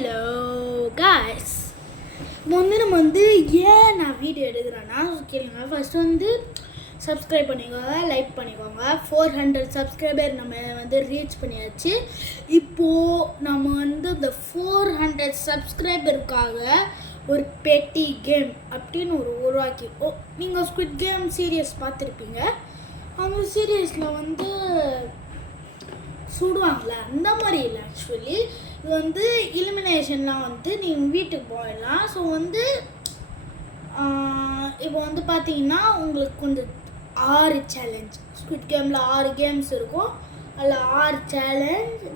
Hello guys, நம்ம ஏன் நான் வீடியோ எடுக்கிறேன்னா கேளுங்க. ஃபஸ்ட்டு சப்ஸ்கிரைப் பண்ணிக்கோங்க, லைக் பண்ணிக்கோங்க. 400 சப்ஸ்கிரைபர் நம்ம ரீச் பண்ணியாச்சு. இப்போது நம்ம இந்த 400 சப்ஸ்கிரைபருக்காக ஒரு பெட்டி கேம் அப்படின்னு உருவாக்கி நீங்கள் ஸ்குவிட் கேம் சீரியஸ் பார்த்துருப்பீங்க. அந்த சீரியஸில் சுடுவாங்களே அந்த மாதிரி இல்லை. ஆக்சுவலி இது இலிமினேஷன்லாம் நீங்கள் வீட்டுக்கு போயிடலாம். ஸோ இப்போ பார்த்தீங்கன்னா உங்களுக்கு 6 சேலஞ்ச். ஸ்குவிட் கேமில் 6 கேம்ஸ் இருக்கும். அதில் 6 சேலஞ்ச்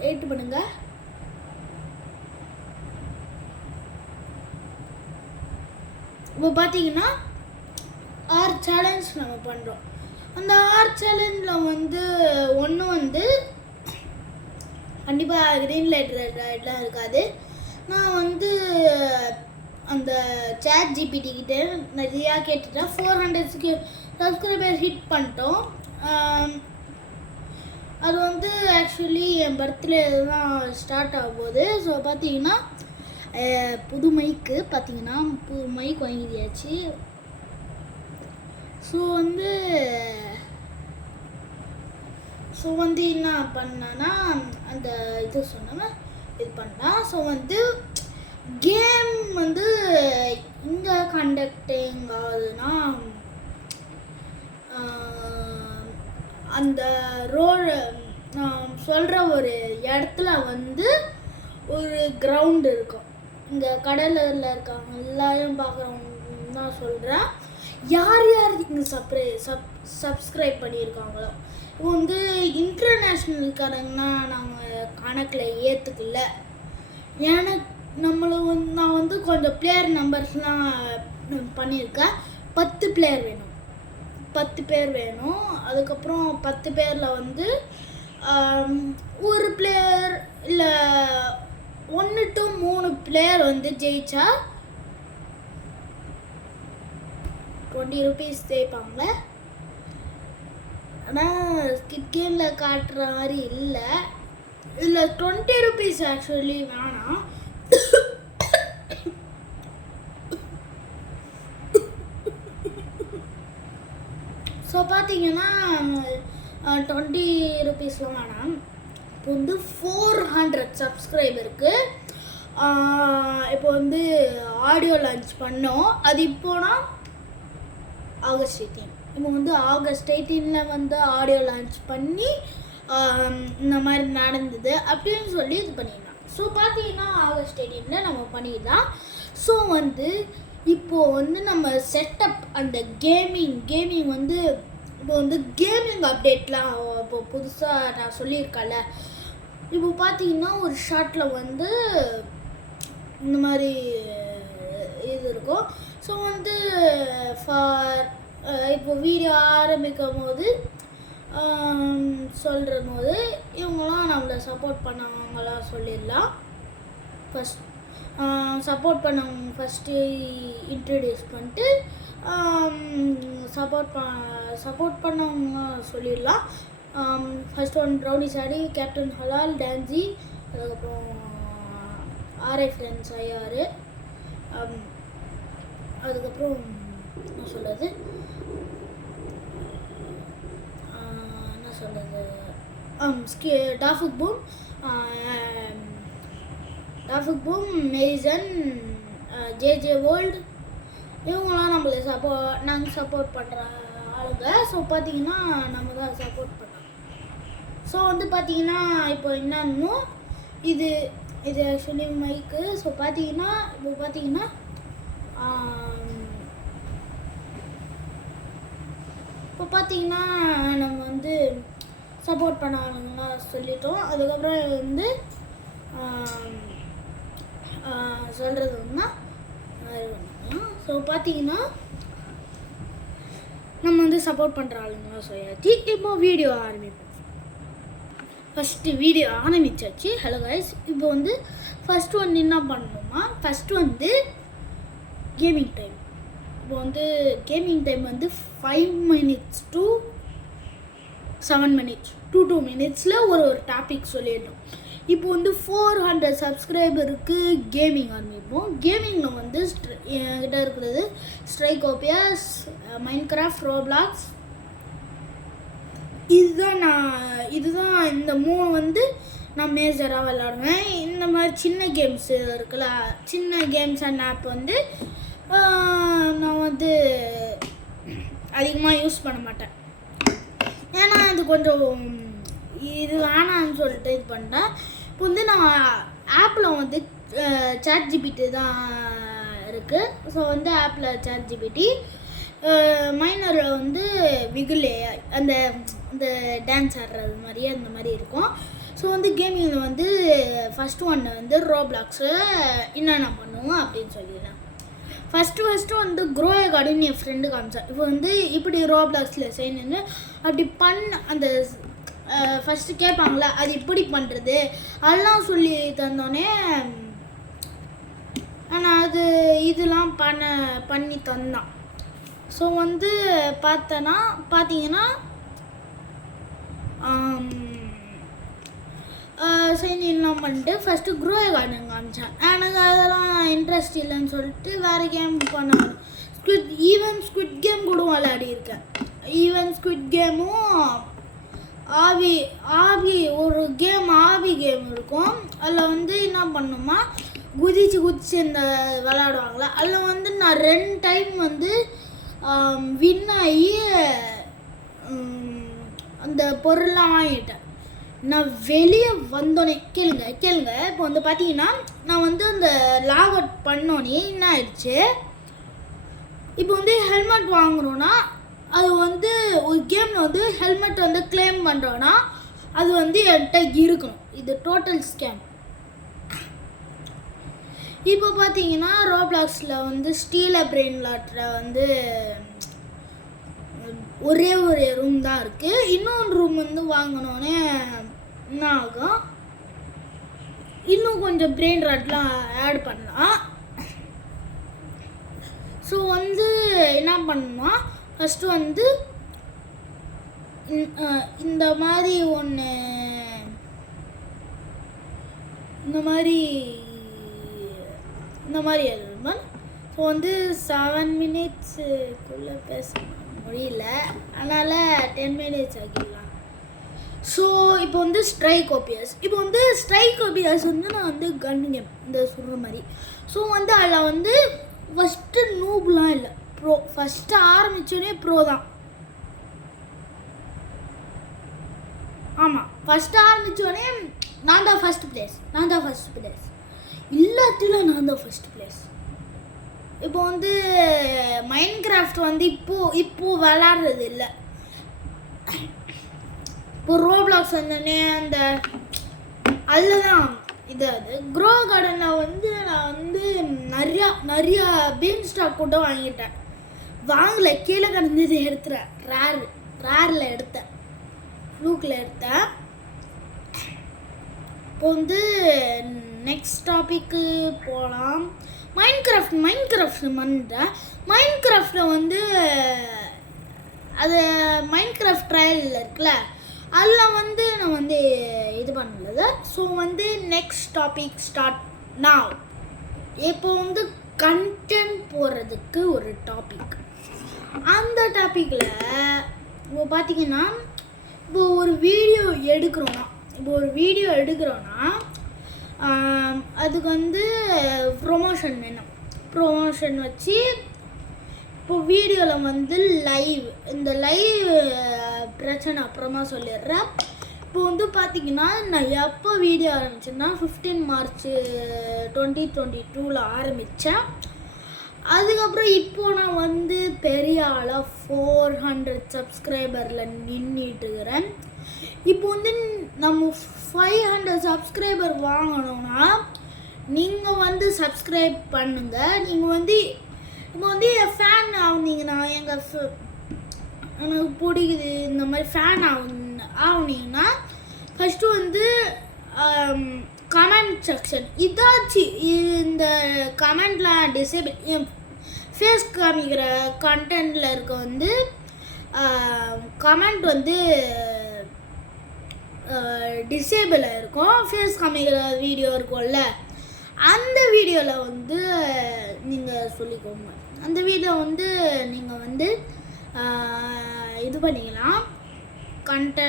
வெயிட் பண்ணுங்க. இப்போ பார்த்தீங்கன்னா 6 சேலஞ்ச் நம்ம பண்ணுறோம். அந்த 6 சேலஞ்சில் ஒன்று கண்டிப்பாக க்ரீன் லைட் ரெட் லைட்லாம் இருக்காது. நான் அந்த சாட் ஜிபிடி கிட்டே நிறையா கேட்டுட்டேன். 400 சப்ஸ்கிரைபர் ஹிட் பண்ணிட்டோம். அது ஆக்சுவலி என் பர்த்டே தான் ஸ்டார்ட் ஆகும் போது. ஸோ பார்த்தீங்கன்னா புது மைக்கு வாங்கியாச்சு. ஸோ என்ன பண்ணேன்னா அந்த இது சொன்னேன் இது பண்ணேன். ஸோ கேம் இங்கே கண்டக்டிங் ஆகுதுன்னா அந்த ரோடு நான் சொல்கிற ஒரு இடத்துல ஒரு கிரவுண்டு இருக்கும். இங்கே கடலில் இருக்காங்க எல்லாரும் பார்க்குறவங்க தான் சொல்கிறேன். யார் இங்கே சப்ஸ்கிரைப் பண்ணியிருக்காங்களோ இப்போ இன்டர்நேஷ்னலுக்காரங்கன்னா நாங்கள் கணக்கில் ஏற்றுக்கல. எனக்கு நான் கொஞ்சம் பிளேயர் நம்பர்ஸ்லாம் பண்ணியிருக்கேன். 10 பிளேயர் வேணும். 10 பேர் வேணும். அதுக்கப்புறம் 10 பேரில் ஒரு பிளேயர் இல்லை 1 to 3 பிளேயர் ஜெயிச்சா 20 rupees தேய்ப்பாங்க. ஆனால் ஸ்கிட் கேமில் காட்டுற மாதிரி இல்லை. இதில் 20 rupees ஆக்சுவலி வேணாம். ஸோ பார்த்தீங்கன்னா 20 rupeesலாம் வேணாம். இப்போ 400 சப்ஸ்கிரைபருக்கு இப்போ ஆடியோ லான்ச் பண்ணோம். அது இப்போனா ஆகஸ்ட் 18. இப்போ ஆகஸ்ட் 18ல் ஆடியோ லான்ச் பண்ணி இந்த மாதிரி நடந்தது அப்படின்னு சொல்லி இது பண்ணிடலாம். ஸோ பார்த்தீங்கன்னா ஆகஸ்ட் 18ல் நம்ம பண்ணிடலாம். ஸோ இப்போது நம்ம செட்டப் அந்த கேமிங் இப்போ கேமிங் அப்டேட்லாம் இப்போ புதுசாக நான் சொல்லியிருக்கேன்ல. இப்போ பார்த்தீங்கன்னா ஒரு ஷார்ட்டில் இந்த மாதிரி இது இருக்கும். ஸோ ஃபார் இப்போ வீடியோ ஆரம்பிக்கும் போது சொல்கிற போது இவங்களாம் நம்மளை சப்போர்ட் பண்ணவங்களாம் சொல்லிடலாம். ஃபஸ்ட் சப்போர்ட் பண்ணவங்க ஃபஸ்ட்டு இன்ட்ரடியூஸ் பண்ணிட்டு சப்போர்ட் பண்ணவங்க சொல்லிடலாம். ஃபஸ்ட் ஒன் ப்ரௌனி சாடி, கேப்டன் ஹலால், டான்ஜி, அதுக்கப்புறம் ஆர்ஐ ஃப்ரெண்ட்ஸ் ஐஆர், அதுக்கப்புறம் என்ன சொல்கிறது டாஃபுக் பூம், மேசன், ஜேஜே வேர்ல்டு, இவங்களாம் நாங்கள் சப்போர்ட் பண்ணுற ஆளுங்க. ஸோ பார்த்தீங்கன்னா நம்ம தான் சப்போர்ட் பண்ணுறோம். ஸோ பார்த்தீங்கன்னா இப்போ என்னன்னு இது ஆக்சுவலி மைக்கு. ஸோ பார்த்தீங்கன்னா இப்போ பார்த்தீங்கன்னா நம்ம சப்போர்ட் பண்ண ஆளுங்கலாம் சொல்லிட்டோம். அதுக்கப்புறம் சொல்கிறது ஸோ பார்த்தீங்கன்னா நம்ம சப்போர்ட் பண்ணுற ஆளுங்கலாம் சொல்லியாச்சு. இப்போ வீடியோ ஆரம்பிப்போம். ஃபஸ்ட்டு வீடியோ ஆரம்பிச்சாச்சு. ஹலோ கைஸ், இப்போ ஃபஸ்ட்டு என்ன பண்ணணுமா, ஃபஸ்ட்டு கேமிங் டைம். இப்போ gaming time 5 minutes to 7 minutes 2 minutesல ஒரு டாபிக் சொல்லிடணும். இப்போ வந்து 400 சப்ஸ்கிரைபருக்கு கேமிங் ஆரம்பிப்போம். கேமிங்கில் வந்து என்கிட்ட இருக்கிறது ஸ்ட்ரைகோபியாஸ், மைன்கிராஃப்ட், ரோப்ளாக்ஸ். இதுதான் இந்த 3 வந்து நான் மேஜராக விளாடுவேன். இந்த மாதிரி சின்ன கேம்ஸ் இருக்குல்ல, சின்ன கேம்ஸ் அண்ட் ஆப் வந்து நான் வந்து அதிகமாக யூஸ் பண்ண மாட்டேன். ஏன்னா அது கொஞ்சம் இது வேணான்னு சொல்லிட்டு இது பண்ணிட்டேன். இப்போ வந்து நான் ஆப்பில் வந்து ChatGPT தான் இருக்குது. ஸோ வந்து ஆப்பில் ChatGPT, மைனரில் வந்து விகில் AI, அந்த டான்ஸ் ஆடுறது மாதிரியே அந்த மாதிரி இருக்கும். ஸோ வந்து கேமிங்கில் வந்து ஃபஸ்ட்டு ஒன்று வந்து ரோப்ளாக்ஸில் என்னென்ன பண்ணுவோம் அப்படின்னு சொல்லிடலாம். ஃபஸ்ட்டு வந்து க்ரோ எ கார்டன் என் ஃப்ரெண்டு காமிச்சேன். இப்போ வந்து இப்படி ரோப்ளாக்ஸில் செய்யணுன்னு அப்படி அந்த ஃபஸ்ட்டு கேட்பாங்களே அது இப்படி பண்ணுறது அதெல்லாம் சொல்லி தந்தோடனே ஆனால் இதெல்லாம் பண்ணி தந்தான். ஸோ வந்து பார்த்தீங்கன்னா செய்யலாம் பண்ணிட்டு ஃபஸ்ட்டு க்ரோ எ கார்டன் காமிச்சேன். எனக்கு அதெல்லாம் இன்ட்ரெஸ்ட் இல்லைன்னு சொல்லிட்டு வேறு கேம் பண்ணேன். ஸ்குவிட் கேம் கூட விளையாடியிருக்கேன். ஸ்குவிட் கேமும் ஆவி ஒரு கேம் கேம் இருக்கும். அதில் வந்து என்ன பண்ணுமா குதிச்சு இந்த விளையாடுவாங்களே, அதில் வந்து நான் 2 டைம் வந்து வின் ஆகி அந்த பொருள்லாம் வாங்கிட்டேன். நான் வெளியே வந்தோடனே கேளுங்க. இப்போ வந்து பார்த்தீங்கன்னா நான் வந்து அந்த லாக் அவுட் பண்ணோன்னே என்ன ஆயிடுச்சு, இப்போ வந்து ஹெல்மெட் வாங்குறோன்னா அது வந்து ஒரு கேமில் வந்து ஹெல்மெட் வந்து கிளைம் பண்ணுறோன்னா அது வந்து என்கிட்ட இருக்கணும். இது டோட்டல் ஸ்கேம். இப்போ பார்த்தீங்கன்னா ரோப்ளாக்ஸில் வந்து ஸ்டீல் பிரெயின் லாட்டில் வந்து ஒரே ரூம் தான் இருக்குது. இன்னொன்று ரூம் வந்து வாங்கினோன்னே என்ன ஆகும், இன்னும் கொஞ்சம் பிரெயின் ராட்லாம் ஆட் பண்ணலாம். ஸோ வந்து என்ன பண்ணணும்னா ஃபஸ்ட்டு வந்து இந்த மாதிரி எழுதுமா. ஸோ வந்து 7 மினிட்ஸுக்குள்ளே பேச முடியல, அதனால் 10 மினிட்ஸ் ஆக்கிடலாம். ஸோ இப்போ வந்து ஸ்ட்ரைகோபியாஸ் வந்து நான் வந்து கன் கேம் இந்த சொல்கிற மாதிரி. ஸோ வந்து அதில் வந்து ஃபஸ்ட்டு நூப்லாம் இல்லை, ப்ரோ. ஃபஸ்ட்டு ஆரம்பித்தோடனே ப்ரோ தான். ஆமாம், ஃபஸ்ட்டு ஆரம்பித்தோடனே நான் தான் ஃபஸ்ட்டு பிளேஸ். எல்லாத்திலும் நான் தான் ஃபஸ்ட்டு பிளேஸ். இப்போ வந்து மைன்கிராஃப்ட் வந்து இப்போ விளாட்றது இல்லை. இப்போ ரோப்ளாக்ஸ் வந்தோடனே அதில் தான் அது க்ரோ கார்டனில் வந்து நான் வந்து நிறையா பீன் ஸ்டாக் கூட வாங்கிட்டேன். வாங்கலை, கீழே கிடந்தது எடுத்துறேன். ரேரில் எடுத்தேன், ஃப்ளூக்கில் எடுத்தேன். இப்போ வந்து நெக்ஸ்ட் டாபிக்கு போகலாம். மைன்கிராஃப்ட் பண்ணுறேன். மைன்கிராஃப்டில் வந்து அது மைன்கிராஃப்ட் ட்ரையலில் இருக்குல்ல, அதில் வந்து நான் வந்து இது பண்ணல. ஸோ வந்து நெக்ஸ்ட் டாபிக் ஸ்டார்ட் நாவ். இப்போ வந்து கண்டென்ட் போடுறதுக்கு ஒரு டாபிக். அந்த டாப்பிக்கில் இப்போ பார்த்தீங்கன்னா இப்போ ஒரு வீடியோ எடுக்கிறோன்னா அதுக்கு வந்து ப்ரொமோஷன் வேணும். ப்ரொமோஷன் வச்சு இப்போ வீடியோவில் வந்து இந்த லைவ் பிரச்சனை அப்புறமா சொல்லிடுறேன். இப்போ வந்து பார்த்தீங்கன்னா நான் எப்போ வீடியோ ஆரம்பிச்சேன்னா 15 மார்ச் 2022 ஆரம்பித்தேன். அதுக்கப்புறம் இப்போது நான் வந்து பெரிய ஆளாக 400 சப்ஸ்கிரைபரில் நின்றுட்டுக்கிறேன். இப்போ வந்து நம்ம 500 சப்ஸ்கிரைபர் வாங்கணும்னா நீங்கள் வந்து சப்ஸ்கிரைப் பண்ணுங்கள். நீங்கள் வந்து இப்போ வந்து என் ஃபேன் ஆகுனீங்கன்னா, எனக்கு பிடிக்குது இந்த மாதிரி ஃபேன் ஆகுனீங்கன்னா ஃபஸ்ட்டு வந்து கமெண்ட் செக்ஷன் இந்த கமெண்ட்லாம் டிசேபிள், என் ஃபேஸ் காமிக்கிற கண்டென்ட்டில் இருக்க வந்து கமெண்ட் வந்து டிசேபிள் ஆகிருக்கும், ஃபேஸ் காமிக்கிற வீடியோ இருக்கும்ல, அந்த வீடியோவில் வந்து நீங்கள் சொல்லிக்கோங்க. அந்த வீடியோ வந்து நீங்கள் வந்து இது பண்ணிக்கலாம், அந்த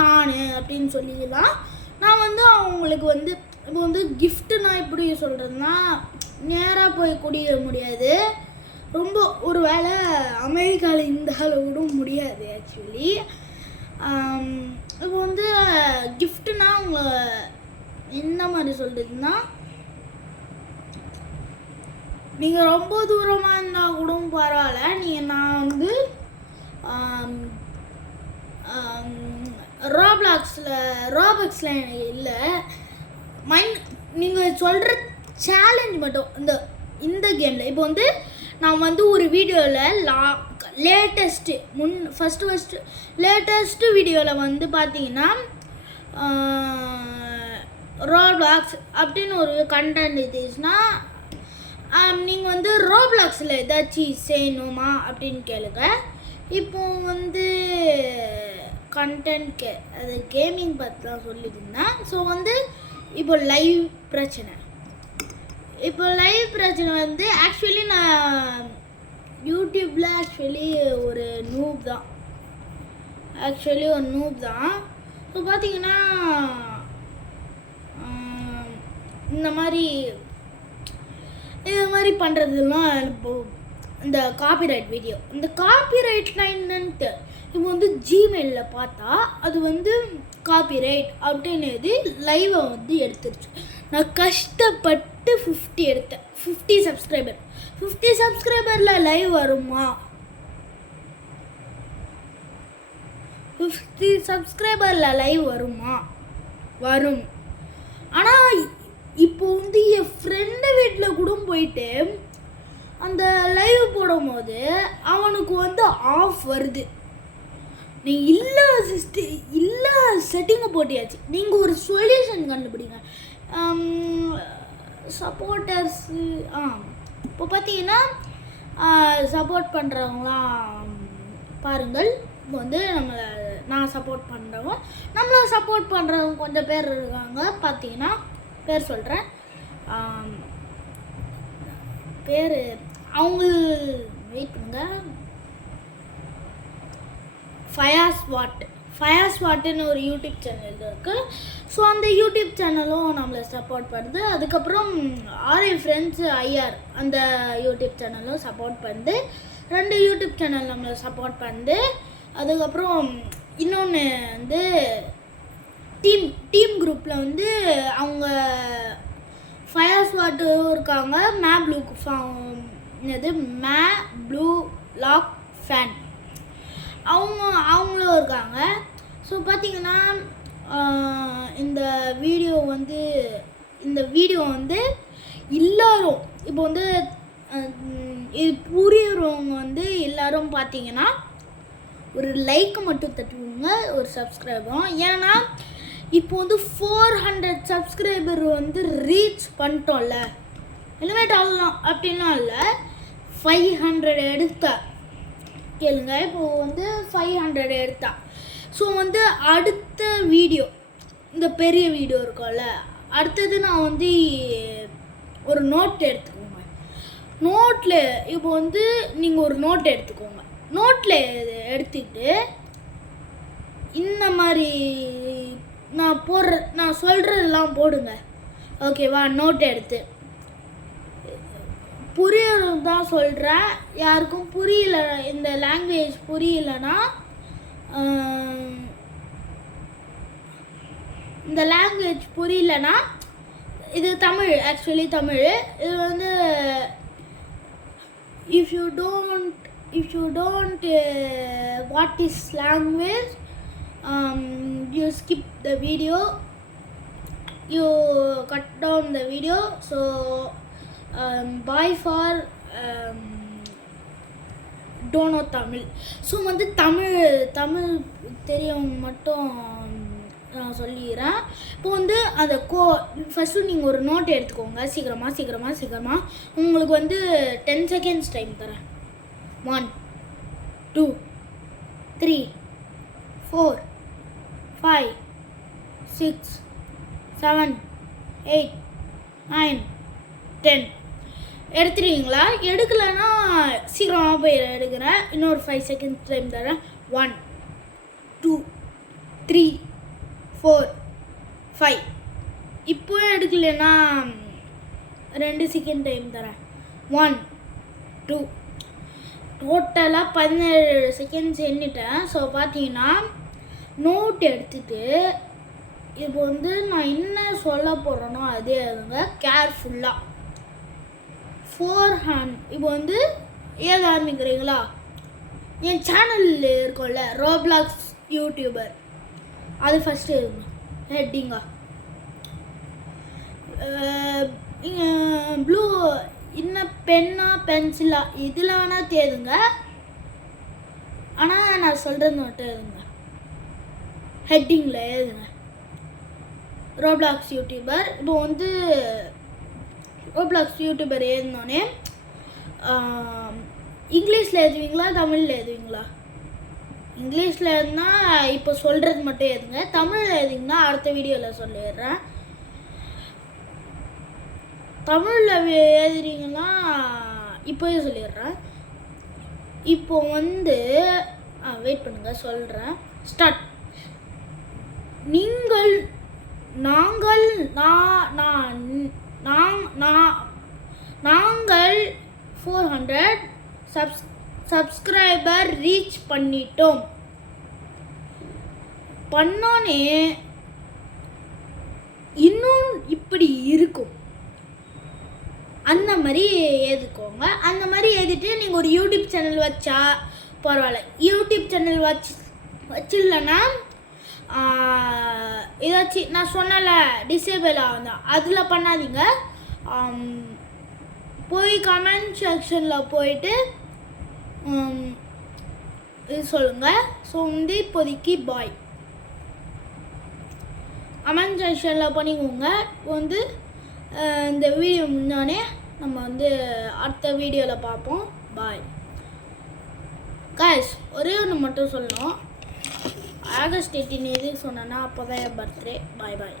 நான் அப்படின்னு சொல்லிக்கலாம். நான் வந்து அவங்களுக்கு வந்து இப்போ வந்து கிஃப்ட்டு நான் எப்படி சொல்கிறதுனா, நேராக போய் குடிக்க முடியாது, ரொம்ப ஒரு வேளை அமெரிக்காவில் இந்த அளவு முடியாது ஆக்சுவலி. இப்போ வந்து கிஃப்ட்டுனா அவங்க என்ன மாதிரி சொல்கிறதுனா, நீங்கள் ரொம்ப தூரமாக இருந்தால் கூட பரவாயில்ல, நீங்கள் நான் வந்து ராபக்ஸில் எனக்கு இல்லை, நீங்கள் சொல்கிற சேலஞ்ச் மட்டும் இந்த கேமில். இப்போ வந்து நான் வந்து ஒரு வீடியோவில் லேட்டஸ்ட்டு வீடியோவில் வந்து பார்த்தீங்கன்னா ரோப்ளாக்ஸ் அப்படின்னு ஒரு கண்டென்ட் இருந்துச்சுன்னா, நீங்கள் வந்து ரோப்ளாக்ஸில் ஏதாச்சும் செய்யணுமா அப்படின்னு கேளுங்க. இப்போ வந்து கண்டென்ட் அது கேமிங் பற்றி தான் சொல்லியிருந்தேன். ஸோ வந்து இப்போ லைவ் பிரச்சனை வந்து ஆக்சுவலி நான் யூடியூப்பில் ஒரு நூப் தான். ஸோ பார்த்தீங்கன்னா இந்த மாதிரி பண்ணுறதுலாம் இப்போ இந்த காப்பிரைட் வீடியோ, இந்த காப்பிரைட்லாம் என்னன்ட்டு இப்போ வந்து ஜிமெயிலில் பார்த்தா அது வந்து காப்பிரைட் அப்படின்னது லைவை வந்து எடுத்துருச்சு. நான் கஷ்டப்பட்டு 50 எடுத்தேன், 50 சப்ஸ்கிரைபரில் லைவ் வருமா? 50 சப்ஸ்கிரைபரில் லைவ் வருமா? வரும். ஆனால் இப்போ வந்து என் ஃப்ரெண்டு வீட்டில் கூட போயிட்டு அந்த லைவ் போடும்போது அவனுக்கு வந்து ஆஃப் வருது. நீ இல்லை செட்டிங்கை போட்டியாச்சு, நீங்கள் ஒரு சொல்யூஷன் கண்டுபிடிங்க சப்போர்ட்டர்ஸு. இப்போ பார்த்தீங்கன்னா சப்போர்ட் பண்ணுறவங்களாம் பாருங்கள். இப்போ வந்து நான் சப்போர்ட் பண்ணுறவங்க, நம்மளை சப்போர்ட் பண்ணுறவங்க கொஞ்சம் பேர் இருக்காங்க. பார்த்தீங்கன்னா பேர் சொல்கிறேன், பேர் அவங்க வெயிட் பண்ணுங்க, ஃபயாஸ் வாட்டுன்னு ஒரு யூடியூப் சேனல் இருக்குது. ஸோ அந்த யூடியூப் சேனலும் நம்மளை சப்போர்ட் பண்ணுது. அதுக்கப்புறம் ஆர்ஐ ஃப்ரெண்ட்ஸ் ஐஆர் அந்த யூடியூப் சேனலும் சப்போர்ட் பண்ணுது. 2 யூடியூப் சேனல் நம்மளை சப்போர்ட் பண்ணுது. அதுக்கப்புறம் இன்னொன்று வந்து டீம் குரூப்பில் வந்து அவங்க ஃபயாஸ் வாட்டும் இருக்காங்க, மே ப்ளூ லாக் ஃபேன் அவங்களும் இருக்காங்க. ஸோ பார்த்தீங்கன்னா இந்த வீடியோ வந்து எல்லோரும் இப்போ வந்து இது புரியறவங்க வந்து எல்லோரும் பார்த்தீங்கன்னா ஒரு லைக் மட்டும் தட்டுவாங்க, ஒரு சப்ஸ்கிரைபரும். ஏன்னா இப்போ வந்து 400 சப்ஸ்கிரைபர் வந்து ரீச் பண்ணிட்டோம்ல, எலிவேட் ஆகலாம் அப்படின்லாம் இல்லை. 500 எடுத்தா கேளுங்க, இப்போது வந்து 500 எடுத்தா. ஸோ வந்து அடுத்த வீடியோ, இந்த பெரிய வீடியோ இருக்கும்ல, அடுத்தது நான் வந்து ஒரு நோட் எடுத்துக்கோங்க. நோட்டில் இப்போ வந்து நீங்கள் ஒரு நோட் எடுத்துக்கோங்க. நோட்டில் எடுத்துக்கிட்டு இந்த மாதிரி நான் சொல்கிறதெல்லாம் போடுங்க, ஓகேவா? நோட் எடுத்து புரியறது தான் சொல்கிறேன். யாருக்கும் புரியல, இந்த லாங்குவேஜ் புரியலன்னா இது தமிழ், ஆக்சுவலி தமிழ். இது வந்து if you don't what is language, you skip the video, you cut down the video. So bye for don't know Tamil. So வந்து தமிழ் தெரியவங்க மட்டும் நான் சொல்லிடுறேன். இப்போ வந்து அந்த ஃபஸ்ட்டு நீங்கள் ஒரு நோட் எடுத்துக்கோங்க. சீக்கிரமாக உங்களுக்கு வந்து 10 செகண்ட்ஸ் டைம் தரேன். 1 2 3 4 5 6 7 8 9 10 எடுத்துருவீங்களா? எடுக்கலைன்னா சீக்கிரமாக போய் எடுக்கிறேன். இன்னொரு 5 செகண்ட்ஸ் டைம் தரேன். 1 2 3 4 5. இப்போ எடுக்கலைன்னா 2 செகண்ட் டைம் தரேன். 1 2. டோட்டலாக 17 செகண்ட்ஸ் எண்ணிட்டேன். ஸோ பார்த்தீங்கன்னா நோட் எடுத்துகிட்டு இப்போ வந்து நான் என்ன சொல்ல போகிறேனோ அதே அதுங்க கேர்ஃபுல்லாக 400. இப்போ வந்து ஏது ஆரம்பிக்கிறீங்களா? என் சேனலில் இருக்கும்ல ரோப்ளாக்ஸ் யூடியூபர், அது ஃபஸ்ட்டு இருங்க ஹெட்டிங்கா. ப்ளூ இன்னும் பென்னா பென்சிலா இதில் வேணால் தேடுங்க. ஆனால் நான் சொல்கிறது மட்டும் எழுதுங்க. ஹெட்டிங்கில் எழுதுங்க ரோப்ளாக்ஸ் யூடியூபர். இப்போ வந்து ரோப்ளாக்ஸ் யூடியூபர் எழுதினோடனே இங்கிலீஷில் எழுதுவீங்களா தமிழில் எழுதுவீங்களா? இங்கிலீஷில் எழுதுனால் இப்போ சொல்கிறது மட்டும் எழுதுங்க. தமிழில் எழுதிங்கன்னா அடுத்த வீடியோவில் சொல்லிடுறேன். தமிழில் எழுதுறீங்கன்னா இப்போயே சொல்லிடுறேன். இப்போ வந்து வெயிட் பண்ணுங்கள் சொல்கிறேன். ஸ்டார்ட். நீங்கள் நாங்கள் நாங்கள் 400 சப்ஸ்கிரைபர் ரீச் பண்ணிட்டோம். பண்ணோன்னே இன்னும் இப்படி இருக்கும். அந்த மாதிரி எழுதிக்கோங்க. அந்த மாதிரி எழுதிட்டு நீங்கள் ஒரு யூடியூப் சேனல் வச்சா பரவாயில்ல. யூடியூப் சேனல் வச்சிடலன்னா ஏதாச்சும் நான் சொன்னல டிசேபிள் ஆகும், அதில் பண்ணாதீங்க. போய் கமெண்ட் செக்ஷனில் போயிட்டு இது சொல்லுங்கள். ஸோ வந்து இப்போதைக்கு பாய் கமெண்ட் செக்ஷனில் பண்ணிக்கோங்க. வந்து இந்த வீடியோ முன்னானே நம்ம வந்து அடுத்த வீடியோவில் பார்ப்போம். Bye guys. ஒரே ஒன்று மட்டும் சொல்லணும். ஆகஸ்ட் 18 எதுக்கு சொன்னேன்னா அப்போ தான் என் பர்த்டே. பாய் பாய்.